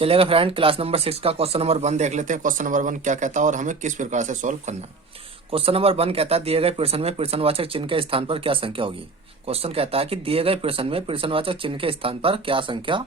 चलेगा friend, class number 6 का question number 1 देख लेते हैं। क्वेश्चन नंबर 1 क्या कहता है और हमें किस प्रकार से सोल्व करना है। क्वेश्चन नंबर 1 कहता है दिए गए प्रश्न में प्रश्नवाचक चिन्ह के स्थान पर क्या संख्या होगी। क्वेश्चन कहता है कि दिए गए प्रश्न में प्रश्नवाचक चिन्ह के स्थान पर क्या संख्या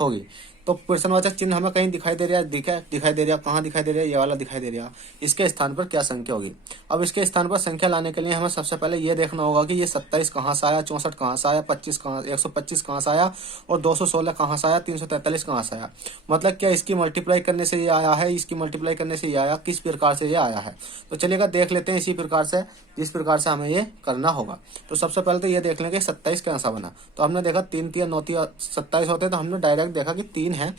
होगी। तो प्रश्नवाचक चिन्ह हमें कहीं दिखाई दे रहा है, दिखाई दे रहा है, कहाँ दिखाई दे रहा है, ये वाला दिखाई दे रहा है। इसके स्थान पर क्या संख्या होगी। अब इसके स्थान पर संख्या लाने के लिए हमें सबसे पहले ये देखना होगा कि ये 27 कहाँ से आया, 64 कहाँ से आया, 125 कहाँ से आया और 216 कहाँ से आया, 343 कहाँ से आया। मतलब क्या इसकी मल्टीप्लाई करने से ये आया है, इसकी मल्टीप्लाई करने से ये आया, किस प्रकार से ये आया है। तो चलिएगा देख लेते हैं इसी प्रकार से, जिस प्रकार से हमें ये करना होगा। तो सबसे पहले तो ये देख लेंगे 27 कैसा बना। तो हमने देखा 3 3 9 27 होते हैं, तो हमने डायरेक्ट देखा कि 3 है।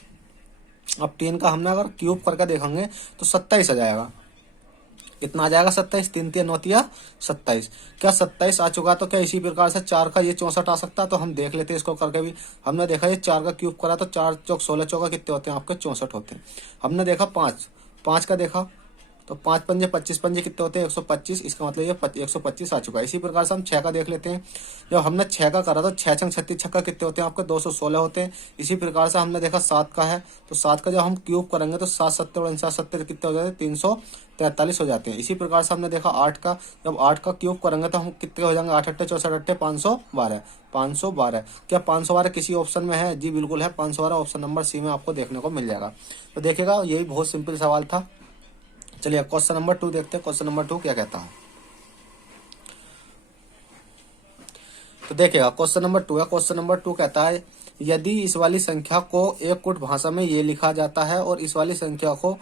अब 3 का हमने अगर क्यूब करके देखेंगे तो 27 आ जाएगा। कितना आ जाएगा 27, 3 3 9 27। क्या 27 आ चुका। तो क्या इसी प्रकार से 4 का ये 64 आ सकता है। तो हम देख लेते हैं इसको करके भी। हमने देखा ये 4 का क्यूब करा तो 4 चौक 16 चौका कितने होते हैं आपके 64 होते हैं। हमने देखा 5 का देखा तो 5 पंजे 25 पंजे कितने होते हैं 125। इसका मतलब ये 125 आ चुका है। इसी प्रकार से हम 6 का देख लेते हैं। जब हमने 6 का करा तो 6 छंग 36 छक्का कितने होते हैं आपके 216 होते हैं। इसी प्रकार से हमने देखा 7 का है, तो 7 का जब हम क्यूब करेंगे तो 7 70 और 70 कितने हो जाते हैं 343 हो जाते हैं। इसी प्रकार से हमने देखा 8 का, जब 8 का क्यूब करेंगे तो हम कितने हो जाएंगे 8 8 64 8 512 512। क्या 512 किसी ऑप्शन में है। जी बिल्कुल है, 512 ऑप्शन नंबर सी में आपको देखने को मिल जाएगा। तो देखिएगा यही बहुत सिंपल सवाल था। चलिए क्वेश्चन नंबर 2 देखते हैं। क्वेश्चन नंबर 2 क्या कहता है। तो देखिएगा क्वेश्चन नंबर 2 है। क्वेश्चन नंबर 2 कहता है यदि इस वाली संख्या को एक कुट भाषा में ये लिखा जाता है और इस वाली संख्या को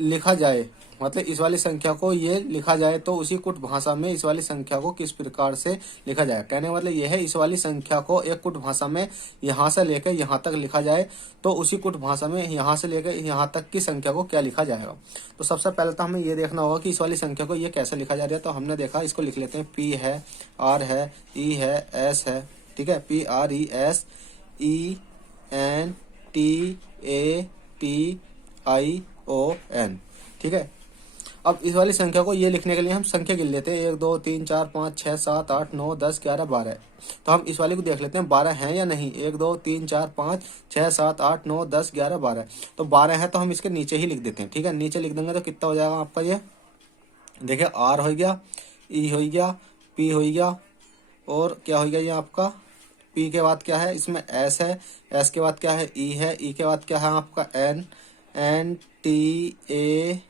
लिखा जाए, मतलब इस वाली संख्या को ये लिखा जाए तो उसी कुट भाषा में इस वाली संख्या को किस प्रकार से लिखा जाए। कहने का मतलब यह है इस वाली संख्या को एक कुट भाषा में यहाँ से लेकर यहाँ तक लिखा जाए तो उसी कुट भाषा में यहाँ से लेकर यहाँ तक की संख्या को क्या लिखा जाएगा। तो सबसे पहले तो हमें ये देखना होगा कि इस वाली संख्या को ये कैसे लिखा जा रहा है। तो हमने देखा, इसको लिख लेते हैं। पी है, आर है, ई है, एस है। ठीक है, P R E S E N T A T I O N. ठीक है, अब इस वाली संख्या को ये लिखने के लिए हम संख्या गिन लेते हैं। 1 2 3 4 5 6 7 8 9 10 11 12। तो हम इस वाली को देख लेते हैं 12 हैं या नहीं। 1 2 3 4 5 6 7 8 9 10 11 12। तो 12 है तो हम इसके नीचे ही लिख देते हैं। ठीक है, नीचे लिख देंगे तो कितना हो जाएगा आपका ये। देखिए आर हो गया, ई हो गया, पी हो गया और क्या हो गया ये आपका। पी के बाद क्या है इसमें एस है, एस के बाद क्या है ई है, ई के बाद क्या है आपका N, N T A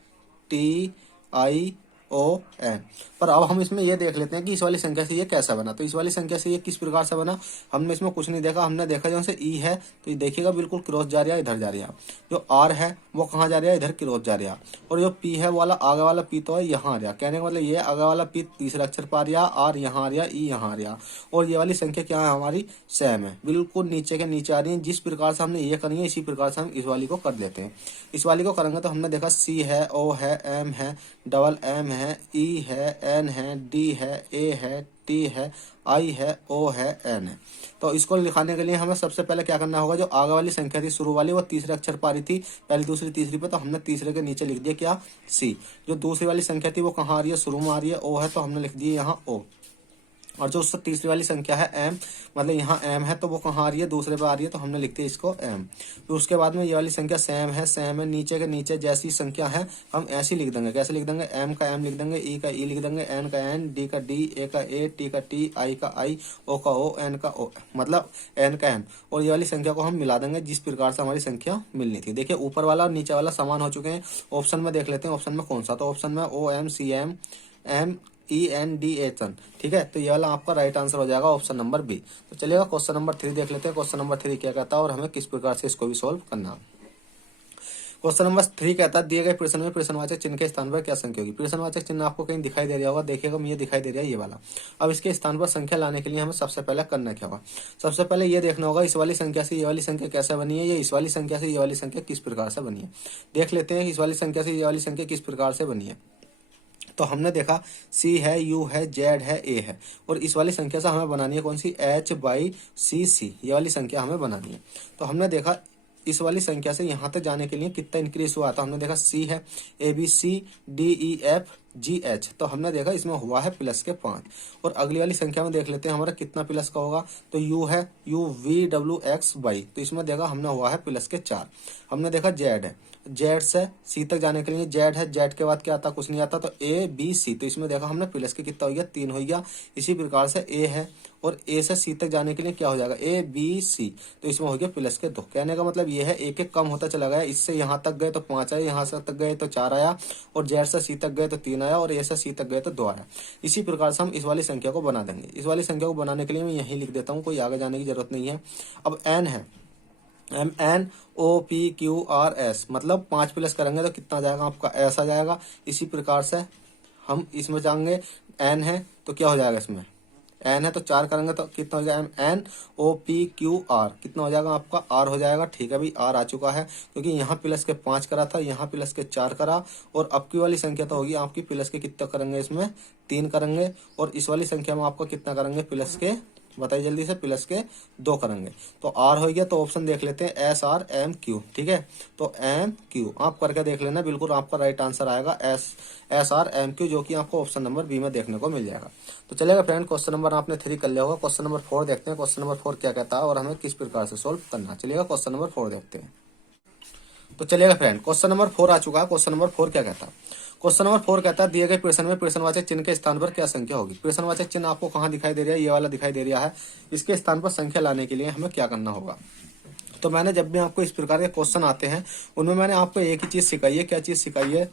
T I O N. पर अब हम इसमें ये देख लेते हैं कि इस वाली संख्या से ये कैसा बना। तो इस वाली संख्या से ये किस प्रकार से बना। हमने इसमें कुछ नहीं देखा। हमने देखा जैसे ई है तो ये देखिएगा बिल्कुल क्रॉस जा रहा है, इधर जा रहा है। जो आर है वो कहाँ जा रहा है, इधर क्रॉस जा रहा है। और जो पी है वाला आगे वाला पी तो है यहाँ आ रहा। कहने का मतलब ये आगे वाला पी तीसरा अक्षर पा रहा, आर यहाँ आ रहा, ई यहाँ आ रहा। और ये वाली संख्या क्या है हमारी सेम है, बिल्कुल नीचे के नीचे आ रही है। जिस प्रकार से हमने ये करी है इसी प्रकार से हम इस वाली को कर लेते हैं। इस वाली को करेंगे तो हमने देखा सी है, ओ है, एम है, डबल एम है, ई है, एन है, डी है, ए है, टी है, आई है, ओ है, एन है। तो इसको लिखाने के लिए हमें सबसे पहले क्या करना होगा। जो आगे वाली संख्या थी शुरू वाली वो तीसरे अक्षर पा रही थी, पहली दूसरी तीसरी पे, तो हमने तीसरे के नीचे लिख दिया क्या सी। जो दूसरी वाली संख्या थी वो कहाँ आ रही है, शुरू में आ रही है, ओ है, तो हमने लिख दिया यहाँ ओ। और जो उससे तीसरी वाली संख्या है एम, मतलब यहाँ एम है तो वो कहाँ आ रही है, दूसरे पे आ रही है, तो हमने लिख दिया इसको एम। फिर उसके बाद में ये वाली संख्या सेम है, सेम है, नीचे के नीचे जैसी संख्या है हम ऐसी लिख देंगे। कैसे लिख देंगे, एम का एम लिख देंगे, ई का ई लिख देंगे, एन का एन, डी का डी, ए का ए, टी का टी, आई का आई, ओ का ओ, एन का ओ, मतलब एन का एन। और ये वाली संख्या को हम मिला देंगे जिस प्रकार से हमारी संख्या मिलनी थी। देखिए ऊपर वाला और नीचे वाला समान हो चुके हैं। ऑप्शन में देख लेते हैं ऑप्शन में कौन सा। तो ऑप्शन में O M C M M E N D H N. ठीक है, तो ये वाला आपका राइट आंसर हो जाएगा ऑप्शन नंबर बी। तो चलिएगा क्वेश्चन नंबर 3 देख लेते हैं। क्वेश्चन नंबर 3 क्या कहता है और हमें किस प्रकार से इसको भी सोल्व करना है। क्वेश्चन नंबर 3 कहता है दिए गए प्रश्न में प्रश्नवाचक चिन्ह के स्थान पर क्या संख्या होगी। प्रश्नवाचक चिन्ह आपको कहीं दिखाई दे रहा होगा, देखिएगा मुझे दिखाई दे रहा है ये वाला। अब इसके स्थान पर संख्या लाने के लिए हमें सबसे पहले करना क्या होगा। सबसे पहले ये देखना होगा इस वाली संख्या से ये वाली संख्या कैसे बनी है, या इस वाली संख्या से ये वाली संख्या किस प्रकार से बनी है। देख लेते हैं इस वाली संख्या से ये वाली संख्या किस प्रकार से बनी है। तो हमने देखा सी है, यू है, जेड है, ए है। और इस वाली संख्या से हमें बनानी है कौन सी, एच बाई सी सी। ये वाली संख्या हमें बनानी है। तो हमने देखा इस वाली संख्या से यहाँ तक जाने के लिए कितना इंक्रीज हुआ। तो हमने देखा सी है, ABCDEFGH, तो हमने देखा इसमें हुआ है प्लस के 5। और अगली वाली संख्या में देख लेते हैं हमारा कितना प्लस का होगा। तो U है, UVWXY, तो इसमें देखा हमने हुआ है प्लस के 4। हमने देखा Z है, Z से C तक जाने के लिए Z है, Z के बाद क्या आता, कुछ नहीं आता, तो ABC, तो इसमें देखा हमने प्लस के कितना हो गया, 3 हो गया। इसी प्रकार से A है, और A से C तक जाने के लिए क्या हो जाएगा, ABC, तो इसमें हो गया प्लस के 2। कहने का मतलब ये है एक एक कम होता चला गया। इससे यहाँ तक गए तो 5 आया, यहाँ से तक गए तो 4 आया, और Z से C तक गए तो 3 आया, और A से C तक गए तो 2 आया। इसी प्रकार से हम इस वाली संख्या को बना देंगे। इस वाली संख्या को बनाने के लिए मैं यही लिख देता हूँ, कोई आगे जाने की जरूरत नहीं है। अब N है, MNOPQRS, मतलब 5 प्लस करेंगे तो कितना आ जाएगा आपका, S आ जाएगा। इसी प्रकार से हम इसमें जाएंगे, N है तो क्या हो जाएगा, इसमें N है तो 4 करेंगे तो कितना हो जाएगा, NOPQR, कितना हो जाएगा आपका, R हो जाएगा। ठीक है भाई, R आ चुका है, क्योंकि यहाँ प्लस के 5 करा था, यहाँ प्लस के 4 करा, और अब की वाली संख्या तो होगी आपकी प्लस के कितना करेंगे, इसमें 3 करेंगे, और इस वाली संख्या में आपको कितना करेंगे, प्लस के, बताइए जल्दी से, प्लस के 2 करेंगे। तो R हो गया, तो ऑप्शन देख लेते हैं SRMQ। ठीक है, तो MQ आप करके देख लेना, बिल्कुल आपका राइट आंसर आएगा SRMQ, जो कि आपको ऑप्शन नंबर बी में देखने को मिल जाएगा। तो चलेगा फ्रेंड, क्वेश्चन नंबर आपने 3 कर लिया होगा। क्वेश्चन नंबर 4 देखते हैं, क्वेश्चन नंबर 4 क्या कहता है और हमें किस प्रकार से सोल्व करना। चलिएगा क्वेश्चन नंबर 4 देखते हैं। तो चलिएगा फ्रेंड, क्वेश्चन नंबर 4 आ चुका है। क्वेश्चन नंबर 4 क्या कहता है, क्वेश्चन नंबर 4 कहता है दिए गए प्रश्न में प्रश्नवाचक चिन्ह के स्थान पर क्या संख्या होगी। प्रश्नवाचक चिन्ह आपको कहाँ दिखाई दे रहा है, ये वाला दिखाई दे रहा है। इसके स्थान पर संख्या लाने के लिए हमें क्या करना होगा। तो मैंने जब भी आपको इस प्रकार के क्वेश्चन आते हैं, उनमें मैंने आपको एक ही चीज सिखाई है। क्या चीज सिखाई है,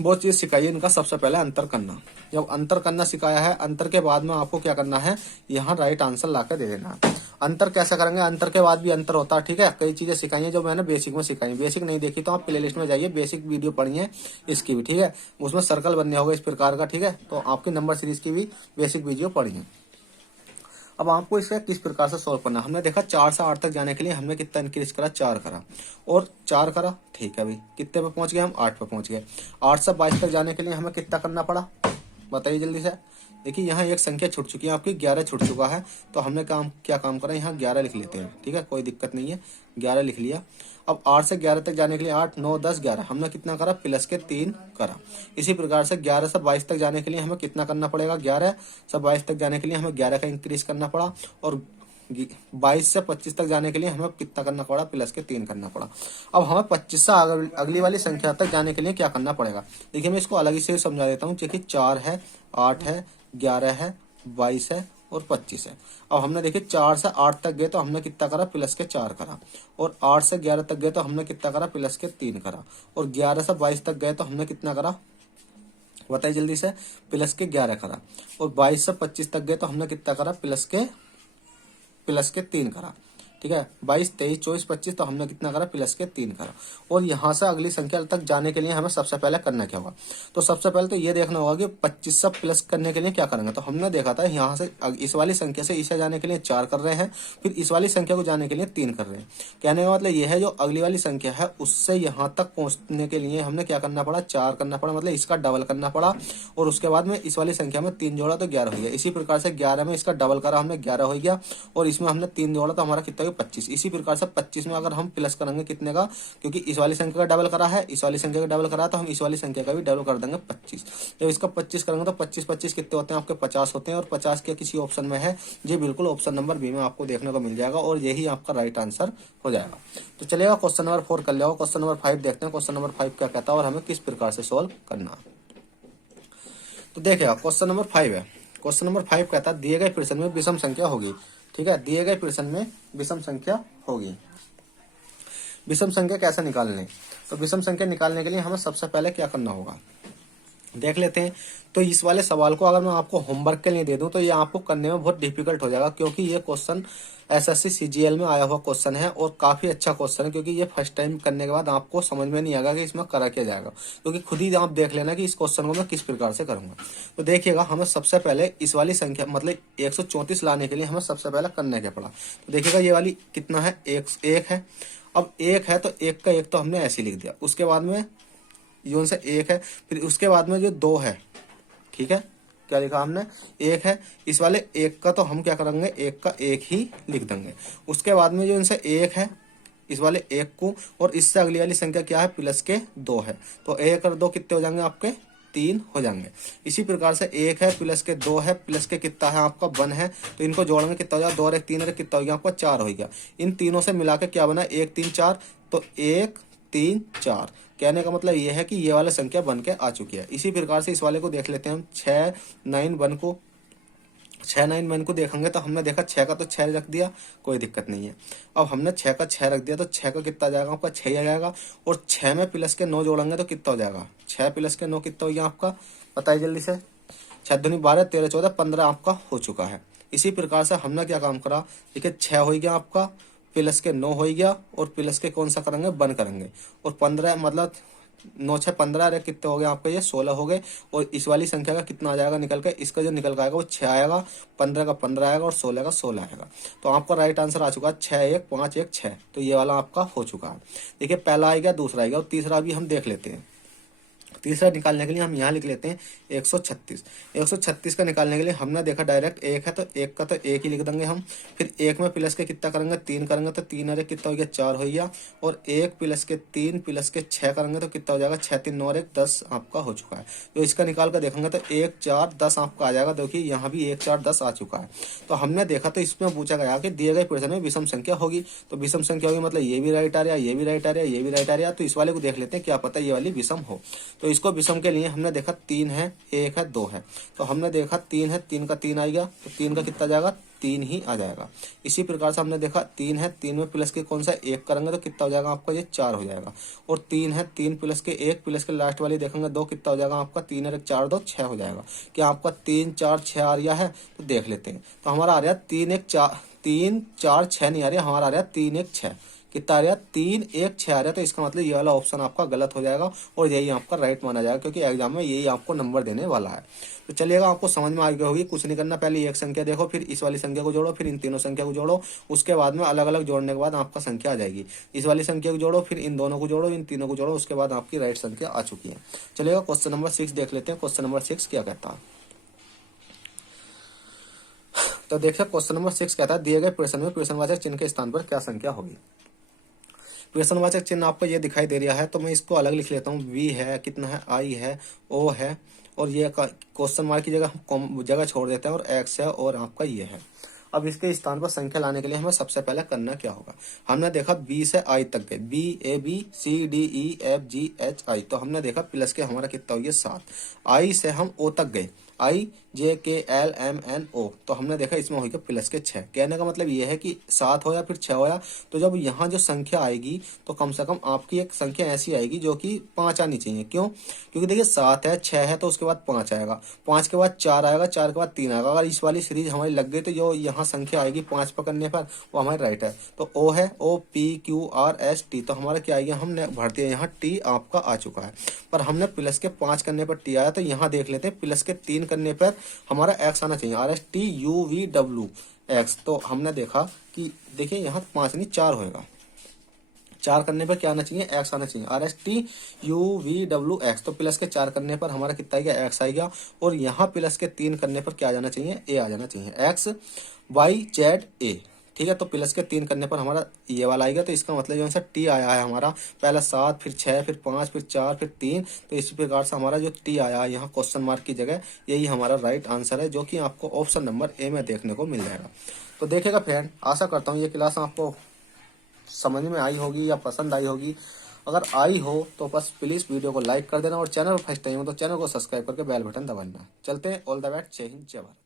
वो चीज सिखाई है इनका सबसे पहले अंतर करना। जब अंतर करना सिखाया है, अंतर के बाद में आपको क्या करना है, यहाँ राइट आंसर ला कर दे देना है। अंतर कैसे करेंगे, अंतर के बाद भी अंतर होता है। ठीक है, कई चीजें सिखाई है जो मैंने बेसिक में सिखाई है। बेसिक नहीं देखी तो आप प्ले लिस्ट में जाइए, बेसिक वीडियो पढ़िए इसकी भी। ठीक है, उसमें सर्कल बनने होगा इस प्रकार का। ठीक है, तो आपकी नंबर सीरीज की भी बेसिक वीडियो पढ़िए। अब आपको इसका किस प्रकार से सोल्व करना। हमने देखा 4 से 8 तक जाने के लिए हमने कितना इंक्रीज करा, 4 करा, और 4 करा। ठीक है भाई, कितने पे पहुंच गए हम, 8 पे पहुंच गए। 8 से 22 तक जाने के लिए हमें कितना करना पड़ा, बताइए जल्दी से। देखिए यहाँ एक संख्या छूट चुकी है आपकी, 11 छूट चुका है। तो हमने क्या काम करा, यहाँ 11 लिख लेते हैं। ठीक है, कोई दिक्कत नहीं है, 11 लिख लिया। अब 8 से 11 तक जाने के लिए 8, 9, 10, 11 हमने कितना करा, प्लस के 3 करा। इसी प्रकार से 11 से 22 तक जाने के लिए हमें कितना करना पड़ेगा, 11 से 22 तक जाने के लिए हमें 11 का इंक्रीज करना पड़ा, और 22 से 25 तक जाने के लिए हमें कितना करना पड़ा, प्लस के 3 करना पड़ा। अब हमें 25 से अगली वाली संख्या तक जाने के लिए क्या करना पड़ेगा। देखिए मैं इसको अलग से समझा देता हूँ। देखिए 4 है, 8 है, 11 है, 22 है और 25 है। अब हमने देखिए 4 से 8 तक गए तो हमने कितना करा, प्लस के 4 करा, और 8 से 11 तक गए तो हमने कितना करा, प्लस के 3 करा, और 11 से 22 तक गए तो हमने कितना करा, बताइए जल्दी से, प्लस के 11 करा, और 22 से 25 तक गए तो हमने कितना करा, प्लस के 3 करा। ठीक है, 22, 23, 24, 25, तो हमने कितना करा, प्लस के 3 करा। और यहाँ से अगली संख्या तक जाने के लिए हमें सबसे पहले करना क्या होगा। तो सबसे पहले तो ये देखना होगा कि 25 से प्लस करने के लिए क्या करेंगे। तो हमने देखा था यहाँ से इस वाली संख्या से इसे जाने के लिए 4 कर रहे हैं, फिर इस वाली संख्या को जाने के लिए 3 कर रहे हैं। कहने का मतलब ये है, जो अगली वाली संख्या है उससे यहाँ तक पहुंचने के लिए हमने क्या करना पड़ा, 4 करना पड़ा, मतलब इसका डबल करना पड़ा। और उसके बाद में इस वाली संख्या में 3 जोड़ा तो 11 हो गया। इसी प्रकार से 11 में इसका डबल करा हमने, 11 हो गया, और इसमें हमने 3 जोड़ा तो हमारा कितना 25। इसी प्रकार से 25 में अगर हम प्लस करेंगे कितने का, क्योंकि इस वाली संख्या का डबल करा है, इस वाली संख्या का डबल करा है, तो हम इस वाली संख्या का भी डबल कर देंगे 25। जब इसका 25 करेंगे तो 25 कितने होते हैं आपके, 50 होते हैं। और 50 के किसी ऑप्शन में है, ये बिल्कुल ऑप्शन नंबर बी में आपको देखने को मिल जाएगा, और यही आपका राइट आंसर हो जाएगा। तो चलिएगा क्वेश्चन नंबर 4 कर लिया। क्वेश्चन नंबर 5 देखते हैं, क्वेश्चन नंबर 5 क्या कहता है और हमें किस प्रकार से सोल्व करना। तो देखिएगा क्वेश्चन नंबर 5 है। क्वेश्चन नंबर 5 कहता है दिए गए प्रश्न में विषम संख्या होगी। ठीक है, दिए गए प्रश्न में विषम संख्या होगी। विषम संख्या कैसे निकालने, तो विषम संख्या निकालने के लिए हमें सबसे पहले क्या करना होगा, देख लेते हैं। तो इस वाले सवाल को अगर मैं आपको होमवर्क के लिए दे दूं तो ये आपको करने में बहुत डिफिकल्ट हो जाएगा, क्योंकि ये क्वेश्चन एसएससी सीजीएल में आया हुआ क्वेश्चन है, और काफी अच्छा क्वेश्चन है। क्योंकि ये फर्स्ट टाइम करने के बाद आपको समझ में नहीं आएगा कि इसमें करा क्या जाएगा, क्योंकि खुद ही आप देख लेना कि इस क्वेश्चन को मैं किस प्रकार से करूंगा। तो देखिएगा, हमें सबसे पहले इस वाली संख्या मतलब 134 लाने के लिए हमें सबसे पहले करना क्या पड़ा। तो देखिएगा ये वाली कितना है, एक है। अब 1 है तो 1 का 1 तो हमने ऐसे लिख दिया। उसके बाद में यूं से 1 है, फिर उसके बाद में जो 2 है, ठीक है, क्या लिखा हमने, एक है। इस वाले एक का तो हम क्या करेंगे, एक का एक ही लिख देंगे। उसके बाद में जो इनसे एक है, इस वाले एक को, और इससे अगली वाली संख्या क्या है, प्लस के 2 है। तो 1 और 2 कितने हो जाएंगे आपके, 3 हो जाएंगे। इसी प्रकार से 1 है प्लस के 2 है, प्लस के कितना है आपका 1 है, तो इनको जोड़ेंगे कितना हो जाएगा, 2 और 1 3 और 1 कितना हो गया आपका 4 हो गया। इन तीनों से मिला के क्या बना, 1 3 4, तो 1 3 4। कहने का मतलब ये है कि ये वाला संख्या बन के आ चुकी है। इसी प्रकार से इस वाले को देख लेते हैं हम, 6 9 1 को, 6 9 1 को देखेंगे तो हमने देखा 6 का तो 6 रख दिया, कोई दिक्कत नहीं है। अब हमने 6 का 6 रख दिया तो 6 का कितना आ जाएगा आपका, 6 ही आ जाएगा। और 6 में प्लस के 9 जोड़ेंगे तो कितना हो जाएगा, 6 प्लस के 9 कितना हो गया आपका, बताइए जल्दी से। 6 दूनी 12 13 14 15 आपका हो चुका है। इसी प्रकार से हमने क्या काम करा, देखिए 6 हो गया आपका, प्लस के 9 हो गया, और प्लस के कौन सा करेंगे, 1 करेंगे। और 15 मतलब 9 6 15 रे कितने हो गए आपके, ये 16 हो गए। और इस वाली संख्या का कितना आ जाएगा निकल के, इसका जो निकल के आएगा वो 6 आएगा, 15 का 15 आएगा, और 16 का 16 आएगा। तो आपका राइट आंसर आ चुका है 6 1 5 1 6। तो ये वाला आपका हो चुका है। देखिए पहला आएगा, दूसरा आएगा, और तीसरा भी हम देख लेते हैं। तीसरा निकालने के लिए हम यहाँ लिख लेते हैं 136। 136 का निकालने के लिए हमने देखा डायरेक्ट एक है तो एक का तो एक ही लिख देंगे हम। फिर एक में प्लस के कितना करेंगे, 3 करेंगे तो 3 अरे कितना हो गया, 4 हो गया। और एक प्लस के 3 प्लस के 6 करेंगे तो कितना हो जाएगा, 6 3 9 और 1 10 आपका हो चुका है। तो इसका निकाल कर देखेंगे तो 1 4 10 आपका आ जाएगा। देखिए यहाँ भी 1 4 10 आ चुका है। तो हमने देखा तो इसमें पूछा गया कि दिए गए प्रश्न में विषम संख्या होगी, तो विषम संख्या होगी मतलब ये भी राइट आ रहा है, ये भी राइट आ रहा है, ये भी राइट आ रहा है। तो इस वाले को देख लेते हैं, क्या पता ये वाली विषम हो। तो इसको विषम के लिए हमने देखा 3 है, 1 है, 2 है। तो हमने देखा 3 है, 3 का 3 आ गया, तो 3 का कितना जाएगा, 3 ही आ जाएगा। इसी प्रकार से हमने देखा 3 है, 3 में प्लस के कौन सा 1 करेंगे तो कितना हो जाएगा आपका, ये 4 हो जाएगा। और 3 है, 3 प्लस के 1 प्लस के लास्ट वाली देखेंगे 2 कितना हो जाएगा आपका, 3 और 1 4 2 6 हो जाएगा। क्या आपका 3 4 6 आ रहा है, तो देख लेते हैं। तो हमारा आ रहा है 3 1 4 3 4 6 नहीं आ रहा, हमारा आ रहा है 3 1 6। कितना आ रहा है, 3 1 6 आ रहा है। तो इसका मतलब ये वाला ऑप्शन आपका गलत हो जाएगा, और यही आपका राइट माना जाएगा, क्योंकि एग्जाम में यही आपको नंबर देने वाला है। तो चलिएगा, आपको समझ में आ गई होगी। कुछ नहीं करना, पहले एक संख्या देखो, फिर इस वाली संख्या को जोड़ो, फिर इन तीनों संख्या को जोड़ो। उसके बाद में अलग अलग जोड़ने के बाद आपका संख्या आ जाएगी। इस वाली संख्या को जोड़ो, फिर इन दोनों को जोड़ो, इन तीनों को जोड़ो, उसके बाद आपकी राइट संख्या आ चुकी है। चलिएगा, क्वेश्चन नंबर 6 देख लेते हैं। क्वेश्चन नंबर 6 क्या कहता है, तो देखिए क्वेश्चन नंबर 6 कहता है, दिए गए प्रश्न में प्रश्नवाचक चिन्ह के स्थान पर क्या संख्या होगी। प्रश्नवाचक चिन्ह आपको ये दिखाई दे रहा है, तो मैं इसको अलग लिख लेता हूँ। वी है, कितना है, आई है, ओ है, और ये क्वेश्चन मार्क की जगह हम जगह छोड़ देते हैं, और एक्स है, और आपका ये है। अब इसके स्थान पर संख्या लाने के लिए हमें सबसे पहले करना क्या होगा, हमने देखा बी से आई तक गए, B A B C D E F G H I. तो हमने देखा प्लस के हमारा कितना हो गया 7। आई से हम ओ तक गए, आई जे के एल एम एन ओ। तो हमने देखा इसमें हो गया प्लस के 6। कहने का मतलब ये है कि 7 होया फिर 6 होया, तो जब यहाँ जो संख्या आएगी तो कम से कम आपकी एक संख्या ऐसी आएगी जो कि 5 आनी चाहिए। क्यों, क्योंकि देखिए 7 है, 6 है, तो उसके बाद 5 आएगा, 5 के बाद 4 आएगा, 4 के बाद 3 आएगा। अगर इस वाली सीरीज हमारी लग गई तो जो यहाँ संख्या आएगी 5 पकड़ने पर वो हमारे राइट है। तो ओ है, O P Q R S T. तो हमारा क्या आएगा, हमने भर दिया यहाँ टी आपका आ चुका है, पर हमने प्लस के 5 करने पर टी आया। तो यहाँ देख लेते हैं, प्लस के 3 करने पर हमारा एक्स आना चाहिए, are S T U V W x. तो हमने देखा कि देखिए यहाँ 5 नहीं 4 होएगा, 4 करने पर क्या आना चाहिए, एक्स आना चाहिए, are S T U V W x. तो प्लस के 4 करने पर हमारा कितना आएगा, एक्स आएगा। और यहाँ प्लस के 3 करने पर क्या आ जाना चाहिए, ए आ जाना चाहिए, एक्स वाई जेड ए। ठीक है, तो प्लस के 3 करने पर हमारा ये वाला आएगा। तो इसका मतलब जो है टी आया है हमारा, पहला 7 फिर 6 फिर 5 फिर 4 फिर 3। तो इसी प्रकार से हमारा जो टी आया है यहाँ क्वेश्चन मार्क की जगह, यही हमारा राइट आंसर है, जो कि आपको ऑप्शन नंबर ए में देखने को मिल जाएगा। तो देखिएगा फ्रेंड, आशा करता हूँ ये क्लास आपको समझ में आई होगी या पसंद आई होगी। अगर आई हो तो बस प्लीज वीडियो को लाइक कर देना, और चैनल फर्स्ट टाइम हो तो चैनल को सब्सक्राइब करके बेल बटन दबाना। चलते हैं, ऑल द बेस्ट, जय हिंद, जय भारत।